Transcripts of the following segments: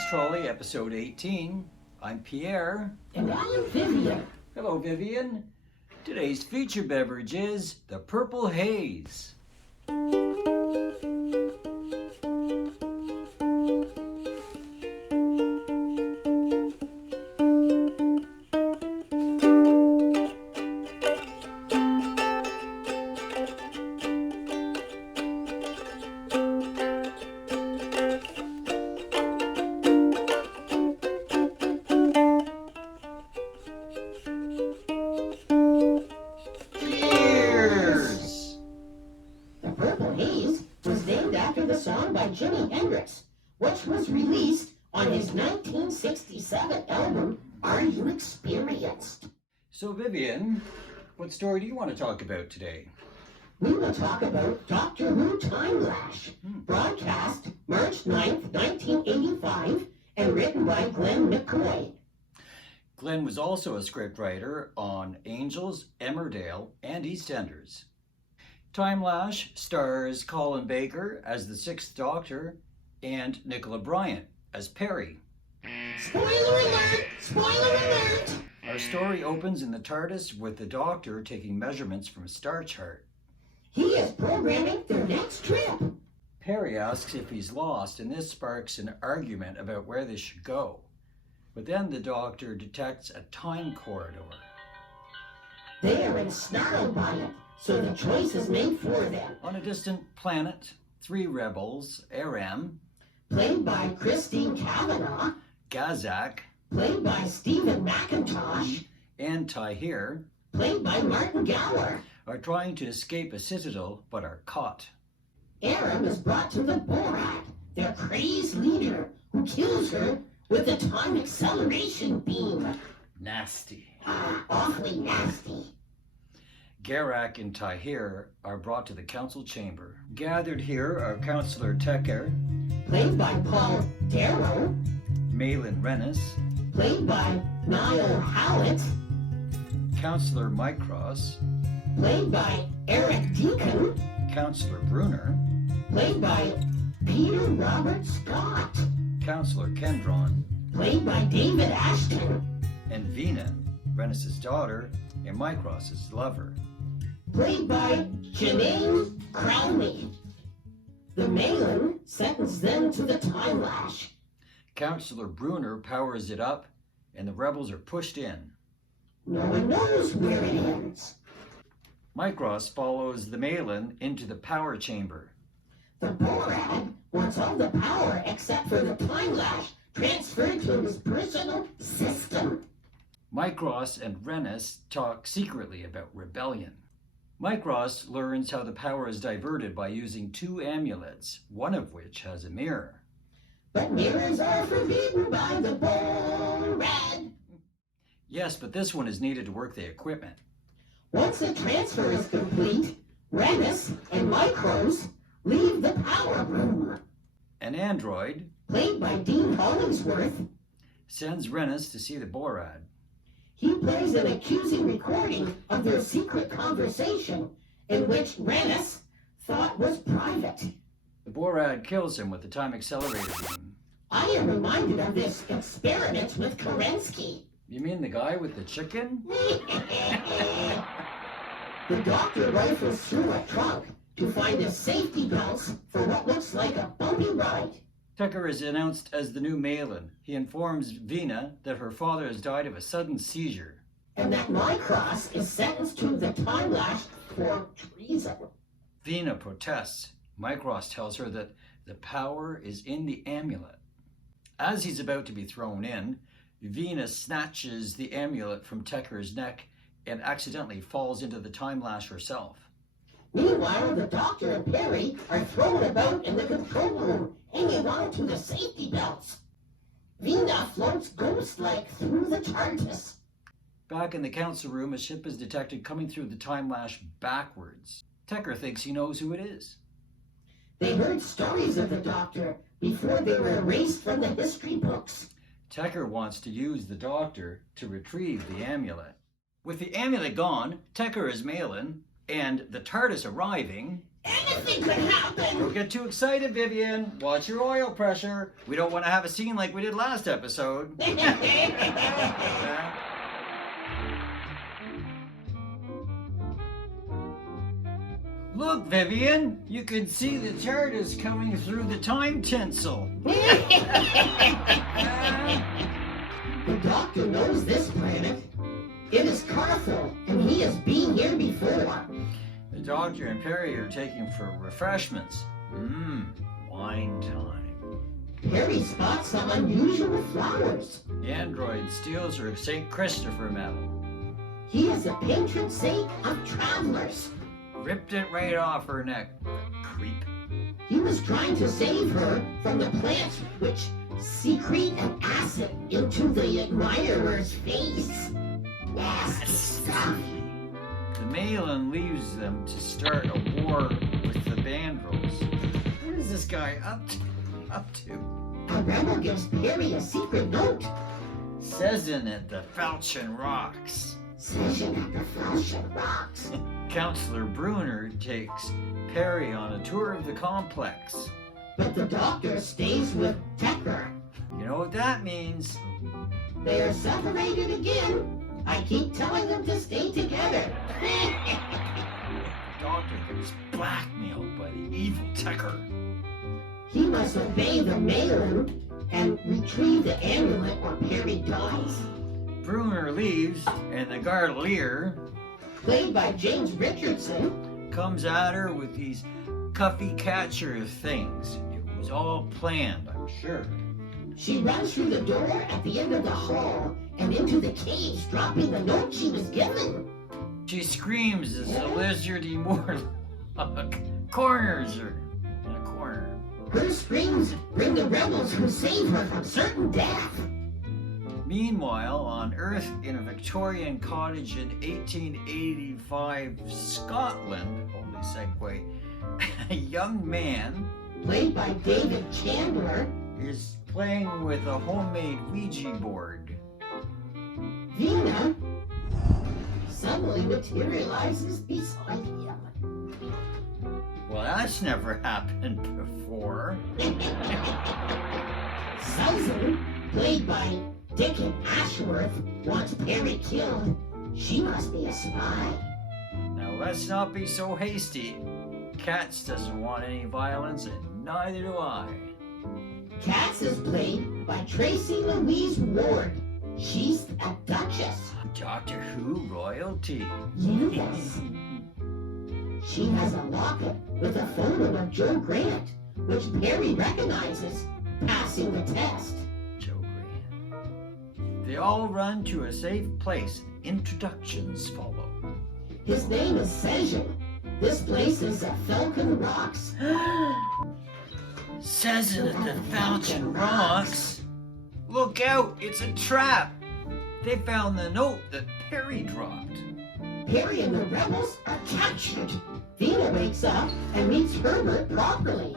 Drinks Trolley, episode 18. I'm Pierre. And I'm Vivian. Hello, Vivian. Today's feature beverage is the Purple Haze. Song by Jimi Hendrix, which was released on his 1967 album, Are You Experienced? So Vivian, what story do you want to talk about today? We will talk about Doctor Who Timelash, broadcast March 9th, 1985, and written by Glenn McCoy. Glenn was also a scriptwriter on Angels, Emmerdale, and EastEnders. Timelash stars Colin Baker as the Sixth Doctor and Nicola Bryant as Perry. Spoiler alert! Spoiler alert! Our story opens in the TARDIS with the Doctor taking measurements from a star chart. He is programming their next trip. Perry asks if he's lost, and this sparks an argument about where they should go. But then the Doctor detects a time corridor. They are ensnarled by it, so the choice is made for them. On a distant planet, three rebels, Aram, played by Christine Cavanaugh, Gazak, played by Stephen McIntosh, and Tahir, played by Martin Gower, are trying to escape a citadel but are caught. Aram is brought to the Borat, their crazed leader, who kills her with a time acceleration beam. Nasty. Awfully nasty. Garak and Tahir are brought to the council chamber. Gathered here are Councillor Tekker, played by Paul Darrow, Malin Rennis, played by Niall Hallett, Councillor Mycross, played by Eric Deacon, Councillor Bruner, played by Peter Robert Scott, Councillor Kendron, played by David Ashton, and Vina, Rennis's daughter and Mycross's lover, played by Janine Crowley. The Malin sentenced them to the Timelash. Councillor Bruner powers it up, and the rebels are pushed in. No one knows where it ends. Mycross follows the Malin into the power chamber. The Borad wants all the power except for the Timelash transferred to his personal system. Mycross and Rennis talk secretly about rebellion. Mycross learns how the power is diverted by using two amulets, one of which has a mirror. But mirrors are forbidden by the Borad. Yes, but this one is needed to work the equipment. Once the transfer is complete, Rennis and Mycross leave the power room. An android, played by Dean Hollingsworth, sends Rennis to see the Borad. He plays an accusing recording of their secret conversation, in which Rennis thought was private. The Borad kills him with the time accelerator beam. I am reminded of this experiment with Kerensky. You mean the guy with the chicken? The Doctor rifles through a trunk to find the safety belts for what looks like a bumpy ride. Tekker is announced as the new Malin. He informs Vina that her father has died of a sudden seizure. And that Mycross is sentenced to the Timelash for treason. Vina protests. Mycross tells her that the power is in the amulet. As he's about to be thrown in, Vina snatches the amulet from Tekker's neck and accidentally falls into the Timelash herself. Meanwhile, the Doctor and Perry are thrown about in the control room, hanging on to the safety belts. Vina floats ghost-like through the TARDIS. Back in the council room, a ship is detected coming through the Timelash backwards. Tekker thinks he knows who it is. They heard stories of the Doctor before they were erased from the history books. Tekker wants to use the Doctor to retrieve the amulet. With the amulet gone, Tekker is Malin, and the TARDIS arriving, Anything could happen. Don't get too excited, Vivian. Watch your oil pressure. We don't want to have a scene like we did last episode. Look, Vivian, you can see the TARDIS coming through the time tinsel. The Doctor knows this planet. It is Carthel, and he has been here before. The Doctor and Perry are taking for refreshments. Wine time. Perry spots some unusual flowers. The android steals her St. Christopher medal. He is a patron saint of travelers. Ripped it right off her neck. Creep. He was trying to save her from the plants which secrete an acid into the admirer's face. Nasty stuff. The Malin leaves them to start a war with the Bandrels. What is this guy up to? A rebel gives Perry a secret note. Says in it the Falchion Rocks. Session at the Falchion Rocks. Counselor Bruner takes Perry on a tour of the complex. But the Doctor stays with Tecker. You know what that means? They are separated again. I keep telling them to stay together. The Doctor gets blackmailed by the evil Tecker. He must obey the Malin and retrieve the amulet or Perry dies. Bruner leaves, and the Gardelier, Played by James Richardson, comes at her with these cuffy catcher things. It was all planned, I'm sure. she runs through the door at the end of the hall and into the caves, dropping the note she was given. She screams as the lizardy Morlock corners her in a corner. Her screams bring the rebels who save her from certain death. Meanwhile, on Earth in a Victorian cottage in 1885 Scotland, holy segue, a young man Played by David Chandler, is playing with a homemade Ouija board. Vina suddenly materializes beside him. Well, that's never happened before. Susan, played by Dickon Ashworth, wants Perry killed. She must be a spy. Now, let's not be so hasty. Katz doesn't want any violence, and neither do I. Katz is played by Tracy Louise Ward. She's a Duchess. Doctor Who royalty. Yes. She has a locket with a photo of Joe Grant, which Perry recognizes, passing the test. Joe Grant. They all run to a safe place. Introductions follow. His name is Session. This place is at Falcon Rocks. Says it at the Falchion Rocks. Look out, it's a trap. They found the note that Perry dropped. Perry and the rebels are captured. Vina wakes up and meets Herbert properly.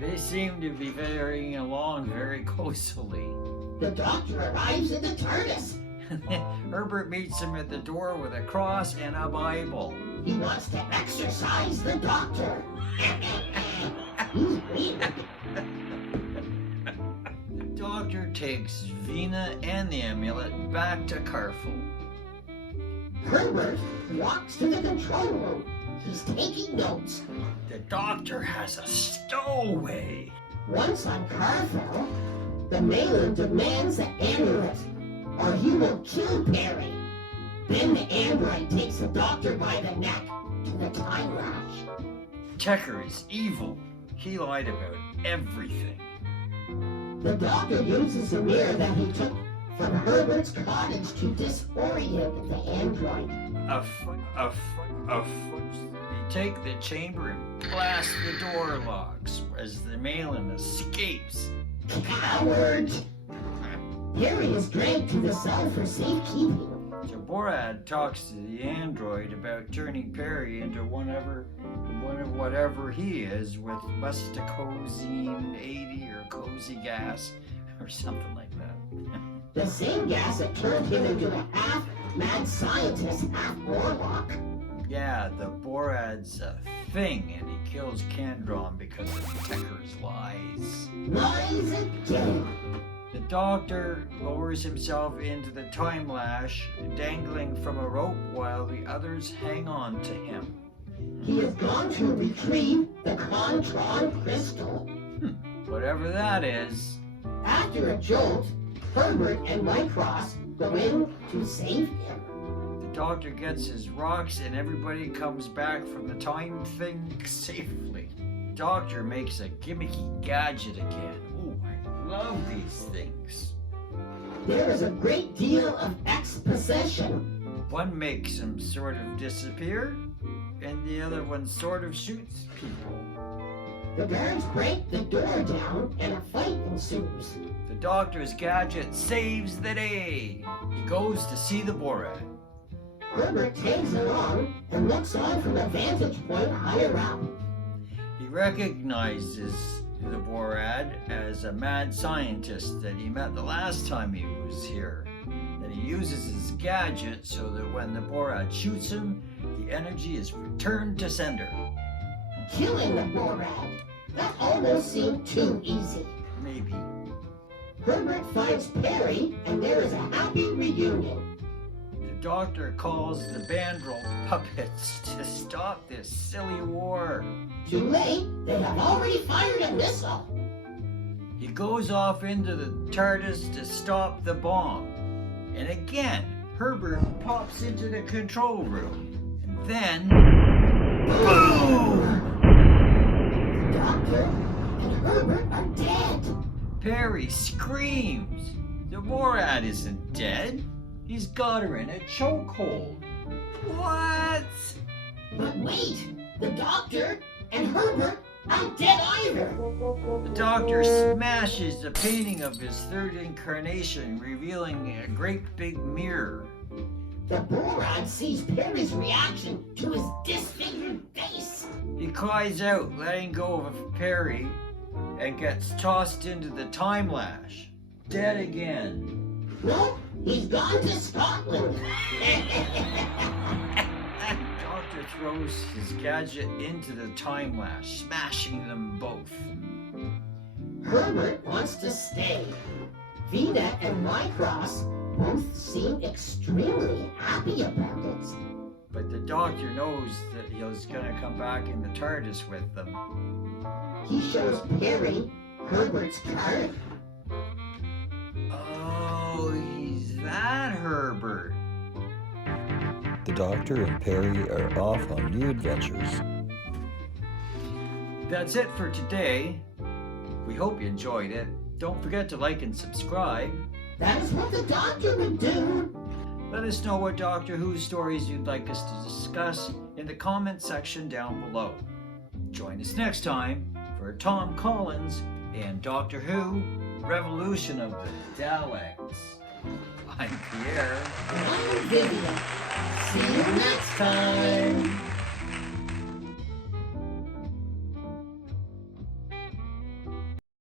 They seem to be varying along very cosily. The Doctor arrives in the TARDIS. Herbert meets him at the door with a cross and a Bible. He wants to exorcise the Doctor. He's weird. The Doctor takes Vina and the amulet back to Carful. Herbert walks to the control room. He's taking notes. The Doctor has a stowaway. Once on Carfel, the Malin demands the amulet, or he will kill Perry. Then the android takes the Doctor by the neck to the Timelash. Tecker is evil. He lied about everything. The Doctor uses the mirror that he took from Herbert's cottage to disorient the android. They take the chamber and blast the door locks as the Malin escapes. Coward! Perry is dragged to the cell for safekeeping. Chambord talks to the android about turning Perry into one of whatever he is with mustacosine 80 or cozy gas or something like that. The same gas that turned him into a half-mad scientist, half-warlock. Yeah, the Borad's a thing, and he kills Candron because of Tekker's lies. Lies again. The doctor lowers himself into the Timelash, dangling from a rope while the others hang on to him. He has gone to retrieve the Contron crystal. Whatever that is. After a jolt, Herbert and Mycross go in to save him. The doctor gets his rocks and everybody comes back from the time thing safely. Doctor makes a gimmicky gadget again. Ooh, I love these things. There is a great deal of exposition. One makes him sort of disappear, and the other one sort of shoots people. The guards break the door down and a fight ensues. The doctor's gadget saves the day. He goes to see the Borad. Herbert tags along and looks on from a vantage point higher up. He recognizes the Borad as a mad scientist that he met the last time he was here. And he uses his gadget so that when the Borad shoots him, the energy is returned to sender. Killing the Borad. That almost seemed too easy. Maybe. Herbert finds Perry, and there is a happy reunion. The doctor calls the Bandrel puppets to stop this silly war. Too late, they have already fired a missile. He goes off into the TARDIS to stop the bomb. And again, Herbert pops into the control room. And then... boom! The doctor and Herbert are dead. Perry screams. The Borad isn't dead. He's got her in a chokehold. What? But wait, the doctor and Herbert aren't dead either. The doctor smashes a painting of his third incarnation, revealing a great big mirror. The Borad sees Perry's reaction to his disfigured face. He cries out, letting go of Perry, and gets tossed into the Timelash. Dead again. Nope, he's gone to Scotland. Doctor throws his gadget into the Timelash, smashing them both. Herbert wants to stay. Vida and Mycross both seem extremely happy about it. But the doctor knows that he's gonna come back in the TARDIS with them. He shows Perry Herbert's card. Oh, he's that Herbert. The Doctor and Perry are off on new adventures. That's it for today. We hope you enjoyed it. Don't forget to like and subscribe. That is what the doctor would do. Let us know what Doctor Who stories you'd like us to discuss in the comment section down below. Join us next time for Tom Collins and Doctor Who Revolution of the Daleks. I'm Pierre. And I'm Vivian. See you next time.